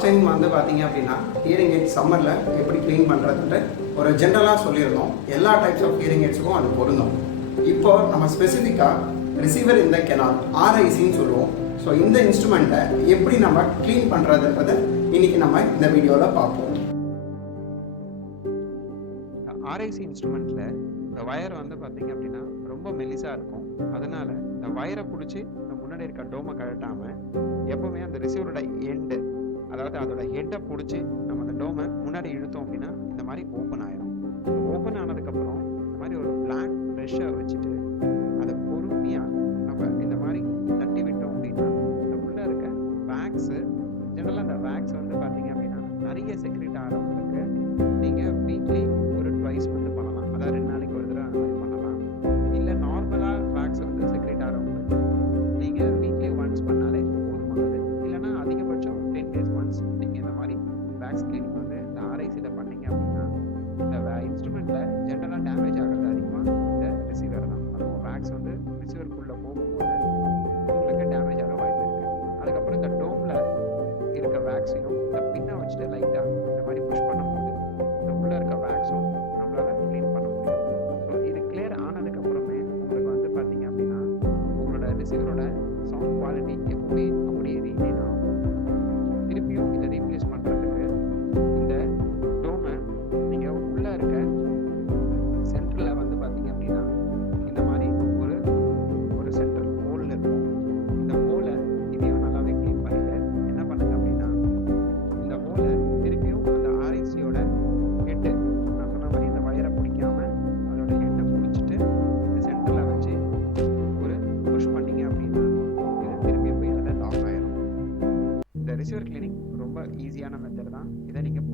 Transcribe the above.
Last time வந்து பார்த்தீங்க அப்படின்னா ஹியரிங் எய்ட் சம்மரில் எப்படி க்ளீன் பண்ணுறதுன்ட்டு ஒரு ஜென்ரலாக சொல்லியிருந்தோம். எல்லா டைப்ஸ் ஆஃப் ஹியரிங் எய்ட்ஸுக்கும் அது பொருந்தும். இப்போ நம்ம ஸ்பெசிஃபிக்காக ரிசீவர் இந்த கெனால் ஆர்ஐசின்னு சொல்லுவோம். ஸோ இந்த இன்ஸ்ட்ருமெண்ட்டை எப்படி நம்ம க்ளீன் பண்ணுறதுன்றதை இன்றைக்கி நம்ம இந்த வீடியோவில் பார்ப்போம். ஆர்ஐசி இன்ஸ்ட்ருமெண்ட்டில் இந்த வயர் வந்து பார்த்திங்க அப்படின்னா ரொம்ப மெலிசாக இருக்கும். அதனால் இந்த வயரை பிடிச்சி இந்த முன்னாடி இருக்க டோமை கழட்டாமல் எப்போவுமே அந்த ரிசீவரோட எண்டு, அதாவது அதோட ஹெட்டை பிடிச்சி நம்ம அந்த டோமை முன்னாடி இழுத்தோம் அப்படின்னா இந்த மாதிரி ஓப்பன் ஆயிடும். ஓப்பன் ஆனதுக்கப்புறம் இந்த மாதிரி ஒரு பிளாக் ப்ரெஷ்ஷை வச்சுட்டு அதை பொறுமையாக நம்ம இந்த மாதிரி தட்டி விட்டோம் அப்படின்னா இந்த உள்ளே இருக்க வேக்ஸு, ஜெனரலாக அந்த வேக்ஸ் வந்து பார்த்தீங்க அப்படின்னா நிறைய செக்ரெட் ஆகிறவங்களுக்கு நீங்கள் வீக்லி ஒரு ட்வைஸ் வந்து பண்ணலாம். அதாவது 2 நாளைக்கு ஒரு தடவை அந்த மாதிரி பண்ணலாம். இல்லை நார்மலாக வேக்ஸ் வந்து செக்ரெட் ஆகிறவங்களுக்கு நீங்கள் வீக்லி ஒன்ஸ் பண்ணாலே போதுமானது. இல்லைனா அதிகபட்சம் 10 days ஒன்ஸ் நீங்கள் இந்த மாதிரி வேக்ஸ் கிளீனிங் வந்து இந்த ஆர்ஐசியில் பண்ணீங்க அப்படின்னா இந்த இன்ஸ்ட்ருமெண்ட்டில் ஜென்ரலாக டேமேஜ் ஆகிறது அதிகமாக இந்த ரிசீவர் தான். அதுவும் வேக்ஸ் வந்து ரிசீவருக்குள்ளே போகும்போது உங்களுக்கு டேமேஜ் ஆக வாய்ப்பு இருக்குது. அதுக்கப்புறம் இந்த டோமில் இருக்க வேக்ஸையும் இந்த பின்னை வச்சுட்டு லைட்டாக இந்த மாதிரி புஷ் பண்ணும்போது இந்த உள்ளே இருக்க வேக்ஸும் நம்மளால் க்ளீன் பண்ண முடியும். ஸோ இது கிளியர் ஆனதுக்கப்புறமே உங்களுக்கு வந்து பார்த்தீங்க அப்படின்னா உங்களோட ரிசீவரோட சவுண்ட் குவாலிட்டி எப்பவுமே அப்படியே ரீட்டைன் ஆகும். திருப்பியும் இதை ரீப்ளேஸ் பண்ணுறதுக்கு இந்த டோமை நீங்கள் உள்ளே இருக்க சென்டரில் வந்து பார்த்தீங்க அப்படின்னா இந்த மாதிரி ஒரு ஒரு சென்ட்ரல் ஹோல் இருக்கும். இந்த ஹோலை இதையும் நல்லாவே க்ளீன் பண்ணிட்டு என்ன பண்ணுங்க அப்படின்னா இந்த ஹோலை திருப்பியும் அந்த ஆர்ஐசியோட ஹெட்டு, நான் சொன்ன மாதிரி இந்த வயரை பிடிக்காம அதோட ஹெட்டை பிடிச்சிட்டு இந்த சென்டரில் வச்சு ஒரு புஷ் பண்ணிங்க அப்படின்னா இது திருப்பி போய் அதில் லாக் ஆயிடும். இந்த ரிசீவர் கிளீனிங் ரொம்ப ஈஸியான மெத்தட் தான். இதை நீங்கள்